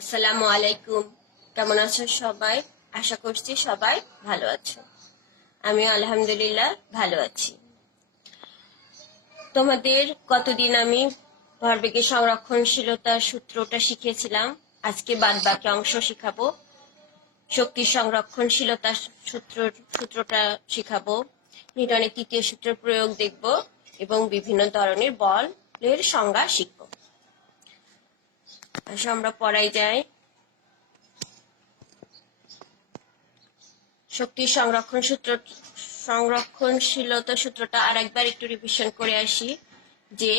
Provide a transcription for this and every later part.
আসসালামু আলাইকুম। কেমন আছো সবাই? আশা করছি সবাই ভালো আছো। আমি আলহামদুলিল্লাহ ভালো আছি। তোমাদের কতদিন আমি ভরবেগের সংরক্ষণশীলতার সূত্রটা শিখিয়েছিলাম। আজকে বাদ বাকি অংশ শিখাবো। শক্তির সংরক্ষণশীলতার সূত্রটা শিখাবো। নিউটনের তৃতীয় সূত্রের প্রয়োগ দেখব এবং বিভিন্ন ধরনের বলের সংজ্ঞা শিখব। আসো আমরা পড়াই যাই। শক্তির সংরক্ষণশীলতা সূত্রটা আরেকবার একটু রিভিশন করে আসি যে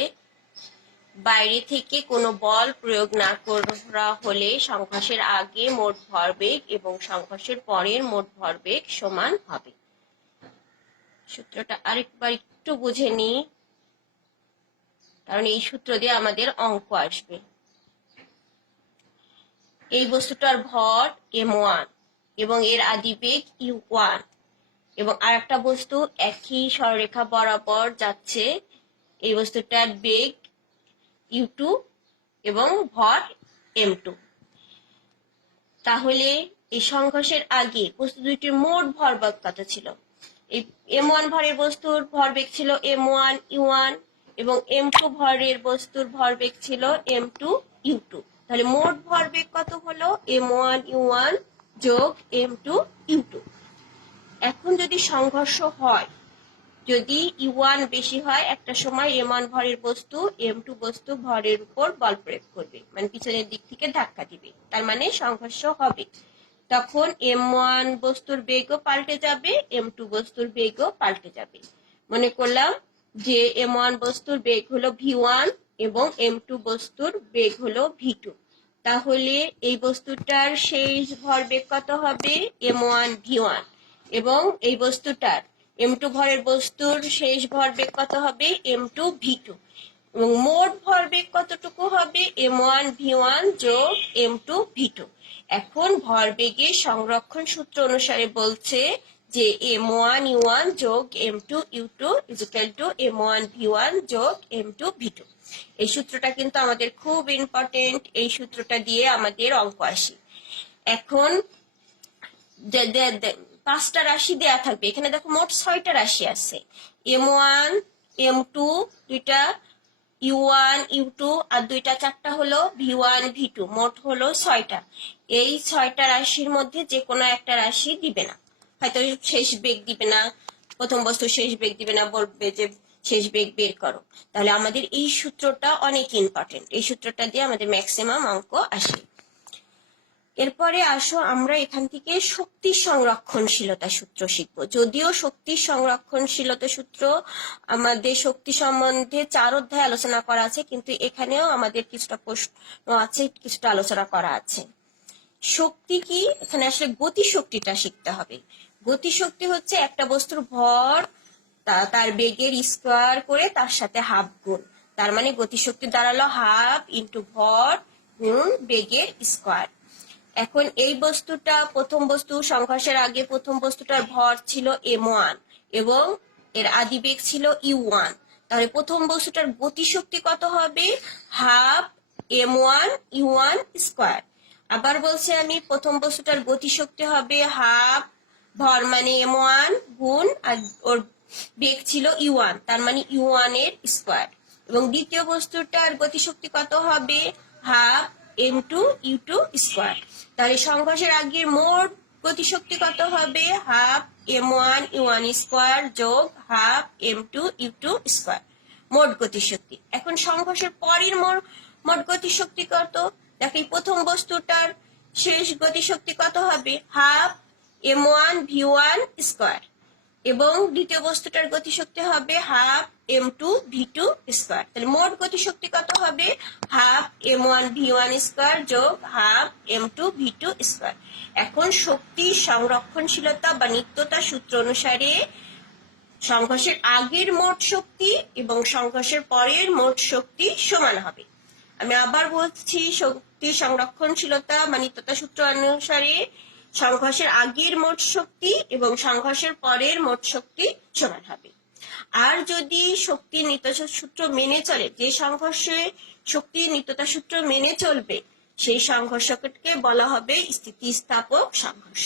বাইরে থেকে কোনো বল প্রয়োগ না করা হলে সংঘর্ষের আগে মোট ভরবেগ এবং সংঘর্ষের পরের মোট ভরবেগ সমান হবে। সূত্রটা আরেকবার একটু বুঝে নিই, কারণ এই সূত্র দিয়ে আমাদের অঙ্ক আসবে। এই বস্তুটার ভর m1 এবং এর আদিবেগ u1 এবং আরেকটা বস্তু একই সরলরেখা বরাবর যাচ্ছে। এই বস্তুটার বেগ u2 এবং ভর m2। তাহলে এই সংঘর্ষের আগে বস্তু দুইটির মোট ভরবেগ কত ছিল? এই m1 ভরের বস্তুর ভরবেগ ছিল m1 u1 এবং m2 ভরের বস্তুর ভরবেগ ছিল m2 u2। তাহলে মোট ভরবেগ কত হলো? m1 u1 যোগ m2 u2। এখন যদি সংঘর্ষ হয়, যদি u1 বেশি হয়, একটা সময় m1 ভরের বস্তু m2 বস্তু ভরের উপর বল প্রয়োগ করবে, মানে পিছনের দিক থেকে ধাক্কা দিবে, তার মানে সংঘর্ষ হবে। তখন m1 বস্তুর বেগও পাল্টে যাবে, m2 বস্তুর বেগও পাল্টে যাবে। মনে করলাম যে m1 বস্তুর বেগ হলো v1 এবং m2 বস্তুর বেগ হলো v2। তাহলে এই বস্তুটার শেষ ভরবেগ কত হবে? m1 v1 এবং এই বস্তুটার m2 ভরের বস্তুর শেষ ভরবেগ কত হবে? m2 v2 এবং মোট ভরবেগ কতটুকু হবে? m1 v1 যোগ m2 v2। এখন ভরবেগের সংরক্ষণ সূত্র অনুসারে বলছে যে m1 u1 যোগ m2 u2 equal to m1 v1 যোগ m2 v2। এই সূত্রটা কিন্তু আমাদের খুব ইম্পর্টেন্ট। এই সূত্রটা দিয়ে আমাদের অঙ্ক আসে। এখন পাঁচটা রাশি দেয়া থাকবে। এখানে দেখো মোট 6টা রাশি আছে। m1 m2 দুইটা, u1 u2 আর দুইটা, 4টা হলো v1 v2, মোট হলো 6টা। এই 6টা রাশির মধ্যে যে কোনো একটা রাশি দিবে না, হয়তো শেষ বেগ দিবে না, প্রথম বস্তু শেষ বেগ দিবে না, বলবে যে শেষ বেগ বের করো। তাহলে আমাদের এই সূত্রটা অনেক ইম্পর্টেন্ট। এই সূত্রটা দিয়ে আমাদের ম্যাক্সিমাম অঙ্ক আসে। এরপরে আসো আমরা এখান থেকে শক্তি সংরক্ষণশীলতা সূত্র শিখবো। যদিও শক্তি সংরক্ষণশীলতা সূত্র আমাদের শক্তি সম্বন্ধে 4 অধ্যায় আলোচনা করা আছে, কিন্তু এখানেও আমাদের কিছুটা প্রশ্ন আছে, কিছুটা আলোচনা করা আছে। শক্তি কি? এখানে আসলে গতি শক্তিটা শিখতে হবে। গতি শক্তি হচ্ছে একটা বস্তুর ভর তার বেগের স্কোয়ার করে তার সাথে হাফ গুণ, তার মানে গতি শক্তি দাঁড়ালো হাফ ইন্টু ভর গুণ বেগের স্কোয়ার। এখন এই বস্তুটা প্রথম বস্তু সংঘর্ষের আগে প্রথম বস্তুটার ভর ছিল m1 এবং এর আদিবেগ ছিল u1। তাহলে প্রথম বস্তুটার গতিশক্তি কত হবে? Half m1 u1 square. আবার বলছে আমি প্রথম বস্তুটার গতিশক্তি হবে হাফ ভর মানে m1 গুণ আর ওর বেগ ছিল u1, তার মানে u1 এর স্কোয়ার। এবং দ্বিতীয় বস্তুটার গতিশক্তি কত হবে? Half m2 u2 square. তাহলে সংঘর্ষের আগের মোট গতিশক্তি কত হবে? হাফ m1 u1 স্কোয়ার যোগ হাফ m2 u2 স্কোয়ার, মোট গতিশক্তি। এখন সংঘর্ষের পরের মোট গতিশক্তি কত? দেখো প্রথম বস্তুটার শেষ গতিশক্তি কত হবে? হাফ m1 v1 স্কোয়ার এবং দ্বিতীয় বস্তুটার গতিশক্তি হবে হাফ m2 v2 স্কোয়ার। তাহলে মোট গতিশক্তি কত হবে? হাফ m1 v1 স্কোয়ার যোগ হাফ m2 v2 স্কোয়ার। এখন শক্তি সংরক্ষণশীলতা বা নিত্যতা সূত্র অনুসারে সংঘর্ষের আগের মোট শক্তি এবং সংঘর্ষের পরের মোট শক্তি সমান হবে। আমি আবার বলছি, শক্তি সংরক্ষণশীলতা বা নিত্যতা সূত্র অনুসারে সংঘর্ষের আগের মোট শক্তি এবং সংঘর্ষের পরের মোট শক্তি সমান হবে। আর যদি শক্তি নিত্যতা সূত্র মেনে চলে, যে সংঘর্ষে শক্তি নিত্যতা সূত্র মেনে চলবে সেই সংঘর্ষকে বলা হবে স্থিতিস্থাপক সংঘর্ষ।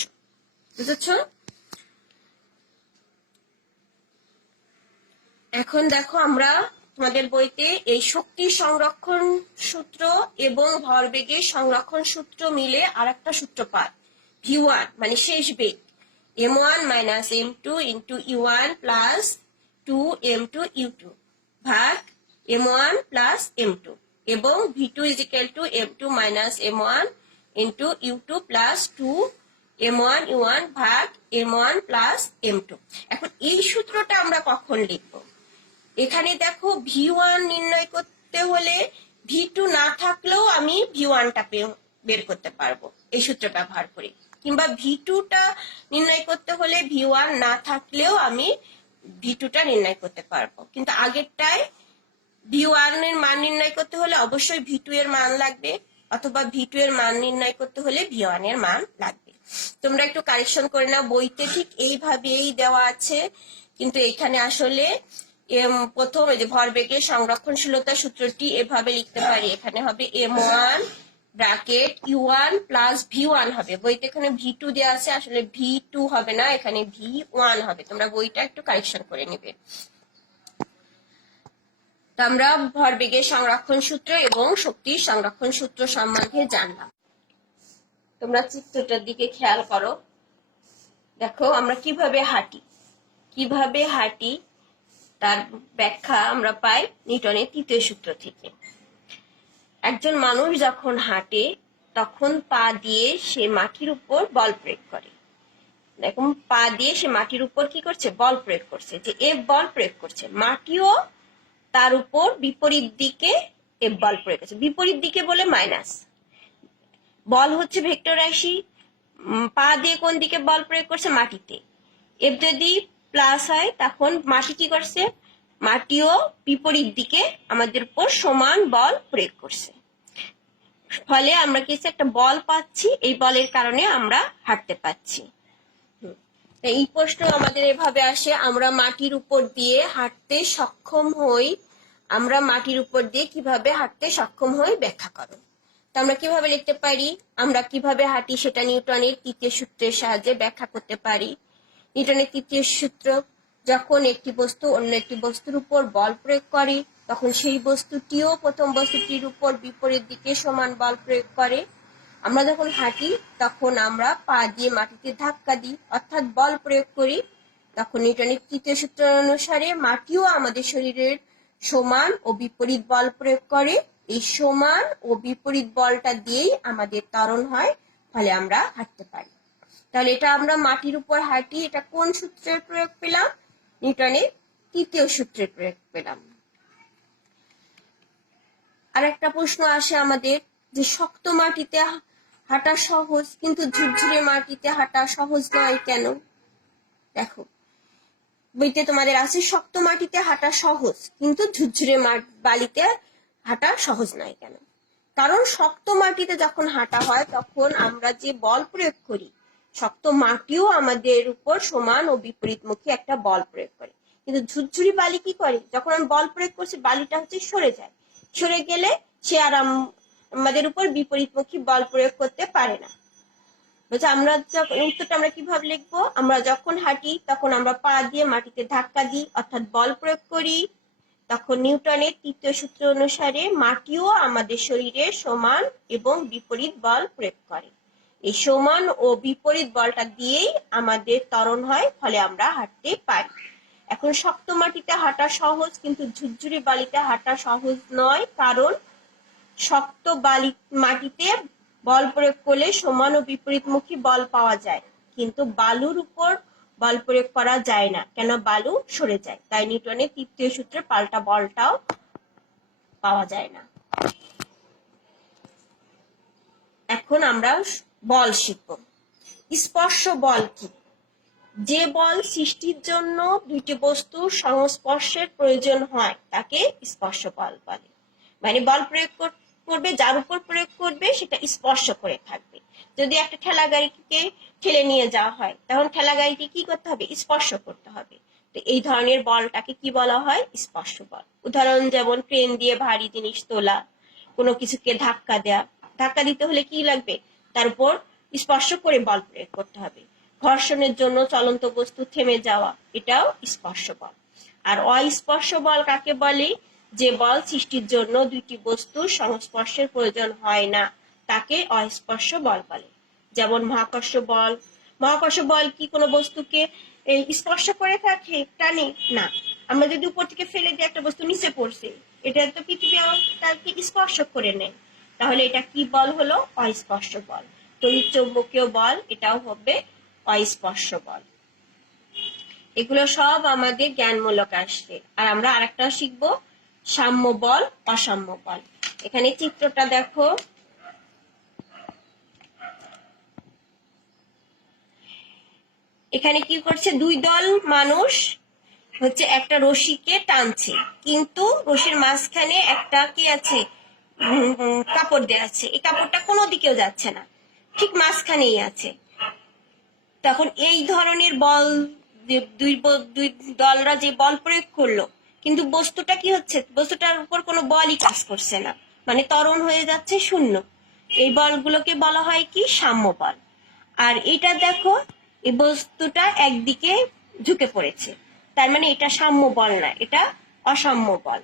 বুঝেছো? এখন দেখো আমরা তোমাদের বইতে এই শক্তি সংরক্ষণ সূত্র এবং ভরবেগের সংরক্ষণ সূত্র মিলে আর একটা সূত্র পাই, v1 মানে শেষ বেগ, m1 minus m2 into u1 plus 2m2 u2 ভাগ m1 প্লাস m2 এবং v2 is equal to m2 minus m1 into u2 plus 2m1 u1 ভাগ m1 প্লাস m2। এখন এই সূত্রটা আমরা কখন লিখবো? এখানে দেখো v1 নির্ণয় করতে হলে v2 না থাকলেও আমি v1টা বের করতে পারবো এই সূত্র ব্যবহার করে, কিংবা v2টা নির্ণয় করতে হলে v1 না থাকলেও আমি v2টা নির্ণয় করতে পারবো। কিন্তু আগেরটায় v1 এর মান নির্ণয় করতে হলে অবশ্যই v2 এর মান লাগবে, অথবা v2 এর মান নির্ণয় করতে হলে v1 এর মান লাগবে। তোমরা একটু কারেকশন করে নাও, বইতে ঠিক এইভাবেই দেওয়া আছে, কিন্তু এখানে আসলে প্রথম এই যে ভরবেগের সংরক্ষণশীলতা সূত্রটি এভাবে লিখতে পারি, এখানে হবে m1 bracket u1 plus v1 হবে। বইতে এখানে v2 দেওয়া আছে, আসলে v2 হবে না, এখানে v1 হবে। তোমরা বইটা একটু কারেকশন করে নিবে। আমরা ভরবেগের সংরক্ষণ সূত্র এবং শক্তির সংরক্ষণ সূত্র সম্বন্ধে জানলাম। তোমরা চিত্রটার দিকে খেয়াল করো, দেখো আমরা কিভাবে হাঁটি তার ব্যাখ্যা আমরা পাই নিউটনের তৃতীয় সূত্র থেকে। একজন মানুষ যখন হাঁটে তখন পা দিয়ে সে মাটির উপর বল প্রয়োগ করে। দেখুন, পা দিয়ে সে মাটির উপর কি করছে? বল প্রয়োগ করছে। যে এফ বল প্রয়োগ করছে, মাটিও তার উপর বিপরীত দিকে এফ বল প্রয়োগ করছে। বিপরীত দিকে বলে মাইনাস, বল হচ্ছে ভেক্টর রাশি, পা দিয়ে কোন দিকে বল প্রয়োগ করছে? মাটিতে। এফ যদি প্লাস হয় তখন মাটি কি করছে? মাটিও বিপরীত দিকে আমাদের উপর সমান বল প্রয়োগ করছে, ফলে আমরা কিছু একটা বল পাচ্ছি, এই বলের কারণে আমরা হাঁটতে পাচ্ছি। এই প্রশ্ন আমাদের এভাবে আসে, আমরা মাটির উপর দিয়ে হাঁটতে সক্ষম হই, আমরা মাটির উপর দিয়ে কিভাবে হাঁটতে সক্ষম হই ব্যাখ্যা করো। তো আমরা কিভাবে লিখতে পারি? আমরা কিভাবে হাঁটি সেটা নিউটনের তৃতীয় সূত্রের সাহায্যে ব্যাখ্যা করতে পারি। নিউটনের তৃতীয় সূত্র, যখন একটি বস্তু অন্য একটি বস্তুর উপর বল প্রয়োগ করে তখন সেই বস্তুটিও প্রথম বস্তুটির উপর বিপরীত দিকে সমান বল প্রয়োগ করে। আমরা যখন হাঁটি তখন আমরা পা দিয়ে মাটিতে ধাক্কা দিই, অর্থাৎ বল প্রয়োগ করি। তখন নিউটনের তৃতীয় সূত্র অনুসারে মাটিও আমাদের শরীরের সমান ও বিপরীত বল প্রয়োগ করে। এই সমান ও বিপরীত বলটা দিয়েই আমাদের ত্বরণ হয়, ফলে আমরা হাঁটতে পারি। তাহলে এটা আমরা মাটির উপর হাঁটি, এটা কোন সূত্রের প্রয়োগ পেলাম? নিউটনের তৃতীয় সূত্রের প্রয়োগ পেলাম। আর একটা প্রশ্ন আসে আমাদের, যে শক্ত মাটিতে হাঁটা সহজ কিন্তু ঝুরঝুরে মাটিতে হাঁটা সহজ নয় কেন? দেখো, বইতে তোমাদের আছে শক্ত মাটিতে হাঁটা সহজ কিন্তু ঝুরঝুরে বালিতে হাঁটা সহজ নয় কেন? কারণ শক্ত মাটিতে যখন হাঁটা হয় তখন আমরা যে বল প্রয়োগ করি, শক্ত মাটিও আমাদের উপর সমান ও বিপরীতমুখী একটা বল প্রয়োগ করে। কিন্তু ঝুরঝুরি বালি কি করে? যখন আমি বল প্রয়োগ করছি বালিটা হচ্ছে সরে যায়, সরে গেলে সে আর আমাদের উপর বিপরীতমুখী বল প্রয়োগ করতে পারে না। আমরা উত্তরটা আমরা কিভাবে লিখবো? আমরা যখন হাঁটি তখন আমরা পা দিয়ে মাটিতে ধাক্কা দিই, অর্থাৎ বল প্রয়োগ করি। তখন নিউটনের তৃতীয় সূত্র অনুসারে মাটিও আমাদের শরীরে সমান এবং বিপরীত বল প্রয়োগ করে। এই সমান ও বিপরীত বলটা দিয়েই আমাদের ত্বরণ হয়, ফলে আমরা হাঁটতে পারি। এখন শক্ত মাটিতে হাঁটা সহজ কিন্তু ঝুরঝুরে বালিতে হাঁটা সহজ নয়, কারণ শক্ত মাটিতে বল প্রয়োগ করলে সমান ও বিপরীতমুখী বল পাওয়া যায়, কিন্তু বালুর উপর বল প্রয়োগ করা যায় না, কেন? বালু সরে যায়। তাই নিউটনের তৃতীয় সূত্রে পাল্টা বলটাও পাওয়া যায় না। এখন আমরা বল শিখব। স্পর্শ বল কি? যে বল সৃষ্টির জন্য দুইটি বস্তুর সংস্পর্শের প্রয়োজন হয় তাকে স্পর্শ বল বলে। মানে বল প্রয়োগ করবে, যার উপর প্রয়োগ করবে সেটা স্পর্শ করে থাকবে। যদি একটা ঠেলা গাড়িকে ঠেলে নিয়ে যাওয়া হয় তখন ঠেলা গাড়িটি কি করতে হবে? স্পর্শ করতে হবে। তো এই ধরনের বলটাকে কি বলা হয়? স্পর্শ বল। উদাহরণ যেমন ট্রেন দিয়ে ভারী জিনিস তোলা, কোনো কিছুকে ধাক্কা দেয়া, ধাক্কা দিতে হলে কি লাগবে, তার উপর স্পর্শ করে বল প্রয়োগ করতে হবে। ঘর্ষণের জন্য চলন্ত বস্তু থেমে যাওয়া, এটাও স্পর্শ বল। আর অস্পর্শ বল কাকে বলে, যে বল সৃষ্টির জন্য দুইটি বস্তুর সংস্পর্শের প্রয়োজন হয় না, তাকে অস্পর্শ বল বলে। যেমন মহাকর্ষ বল। মহাকর্ষ বল কি কোনো বস্তুকে স্পর্শ করে থাকে, টানে না। আমরা যদি উপর থেকে ফেলে দিয়ে একটা বস্তু নিচে পড়ছে, এটা তো পৃথিবী তাকে স্পর্শ করে নেয়, তাহলে এটা কি বল হলো, অস্পর্শ বল। তড়িৎ চৌম্বকীয় বল, এটাও হবে অস্পর্শ বল। এগুলো সব আমাদের জ্ঞানমূলক আসছে। আর আমরা আরেকটা শিখবো, সাম্য বল, অসাম্য বল। এখানে চিত্রটা দেখো, এখানে কি করছে, দুই দল মানুষ হচ্ছে একটা রশিকে টানছে, কিন্তু রশির মাঝখানে একটা কি আছে, কাপড় দেওয়া আছে। এই কাপড়টা কোনো দিকেও যাচ্ছে না, ঠিক মাঝখানেই আছে। তখন এই ধরনের বল, দুই দলরা যে বল প্রয়োগ করলো, কিন্তু বস্তুটা কি হচ্ছে, বস্তুটার উপর কোনো বলই কাজ করছে না, মানে ত্বরণ হয়ে যাচ্ছে শূন্য। এই বলগুলোকে বলা হয় কি, সাম্য বল। আর এটা দেখো, এই বস্তুটা একদিকে ঝুঁকে পড়েছে, তার মানে এটা সাম্য বল না, এটা অসাম্য বল।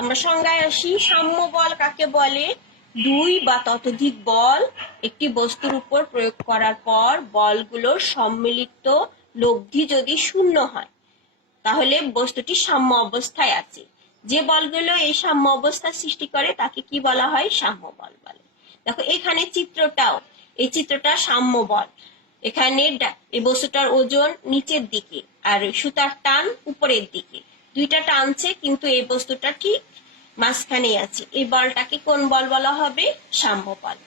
আমরা সংজ্ঞায় আসি, সাম্য বল কাকে বলে, দুই বা ততোধিক বল একটি বস্তুর উপর প্রয়োগ করার পর বলগুলোর সম্মিলিত লব্ধি যদি শূন্য হয়, তাহলে বস্তুটি সাম্য অবস্থায় আছে। যে বলগুলো এই সাম্য অবস্থা সৃষ্টি করে তাকে কি বলা হয়, সাম্য বল বলে। দেখো এখানে চিত্রটাও, এই চিত্রটা সাম্য বল। এখানে এই বস্তুটার ওজন নিচের দিকে আর সুতার টান উপরের দিকে, দুইটা টানছে, কিন্তু এই বস্তুটা ঠিক মাঝখানে আছে। এই বলটাকে কোন বল বলা হবে, সাম্য বল।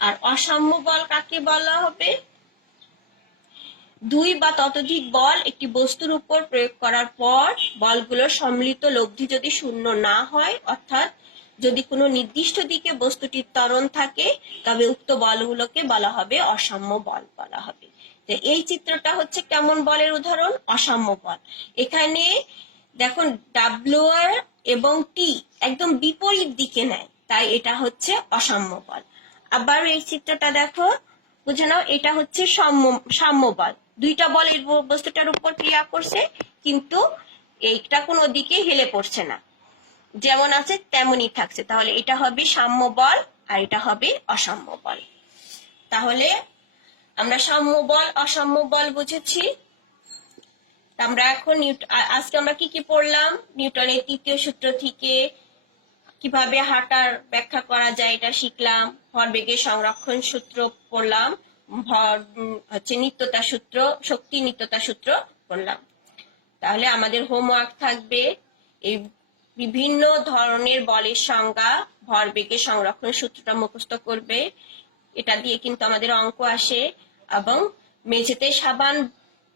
আর অসাম্য বল কাকে বলা হবে, দুই বা ততোধিক বল একটি বস্তুর উপর প্রয়োগ করার পর বলগুলোর সম্মিলিত লব্ধি যদি শূন্য না হয়, অর্থাৎ যদি কোনো নির্দিষ্ট দিকে বস্তুটির ত্বরণ থাকে, তবে উক্ত বলগুলোকে বলা হবে অসাম্য বল বলা হবে। এই চিত্রটা হচ্ছে কেমন বলের উদাহরণ, অসাম্য বল। এখানে দেখুন ডাব্লিউ এবং টি একদম বিপরীত দিকে নেয়, তাই এটা হচ্ছে অসাম্য বল। আবার এই চিত্রটা দেখো, বুঝে নাও, এটা হচ্ছে সাম্য বল। দুইটা বল এই বস্তুটার উপর ক্রিয়া করছে, কিন্তু এইটা কোনো দিকে হেলে পড়ছে না, যেমন আছে তেমনই থাকছে, তাহলে এটা হবে সাম্য বল আর এটা হবে অসাম্য বল। তাহলে আমরা সাম্য বল অসাম্য বল বুঝেছি। আমরা এখন আজকে আমরা কি কি পড়লাম, নিউটনের তৃতীয় সূত্র থেকে কিভাবে হাঁটার ব্যাখ্যা করা যায় এটা শিখলাম, ভরবেগের সংরক্ষণ সূত্র পড়লাম, হচ্ছে নিত্যতা সূত্র, শক্তি নিত্যতা সূত্র পড়লাম। তাহলে আমাদের হোমওয়ার্ক থাকবে এই বিভিন্ন ধরনের বলের সংজ্ঞা, ভরবেগের সংরক্ষণ সূত্রটা মুখস্থ করবে। এটা দিয়ে কিন্তু আমাদের অঙ্ক আসে। এবং মেঝেতে সাবান,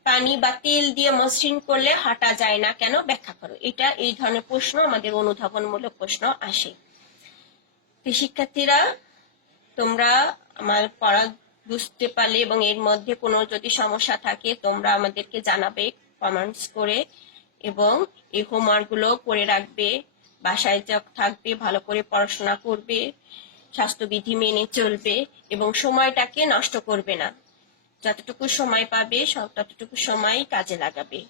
পানি বা তেল দিয়ে মসৃণ করলে হাঁটা যায় না কেন, ব্যাখ্যা করো। এটা এই ধরনের প্রশ্ন আমাদের অনুধাবনমূলক প্রশ্ন আসে। শিক্ষার্থীরা, তোমরা আমার পড়া বুঝতে পারলে এবং এর মধ্যে কোনো যদি সমস্যা থাকে তোমরা আমাদেরকে জানাবে কমেন্টস করে, এবং এই হোমওয়ার্ক গুলো করে রাখবে, বাসায় থাকবে, ভালো করে পড়াশোনা করবে, স্বাস্থ্যবিধি মেনে চলবে এবং সময়টাকে নষ্ট করবে না। যতটুকু সময় পাবে ততটুকু সময় কাজে লাগাবে।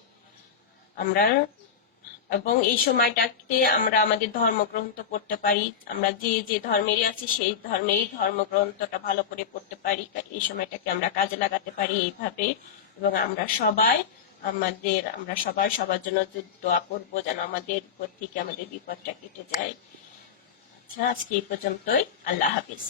আমরা এবং এই সময়টাকে আমরা আমাদের ধর্মগ্রন্থ পড়তে পারি, আমরা যে যে ধর্মেরই আছি সেই ধর্মেরই ধর্মগ্রন্থটা ভালো করে পড়তে পারি, এই সময়টাকে আমরা কাজে লাগাতে পারি এইভাবে। এবং আমরা সবার জন্য দোয়া করবো যেন আমাদের উপর থেকে আমাদের বিপদটা কেটে যায়। আচ্ছা, আজকে এই পর্যন্তই। আল্লাহ হাফিজ।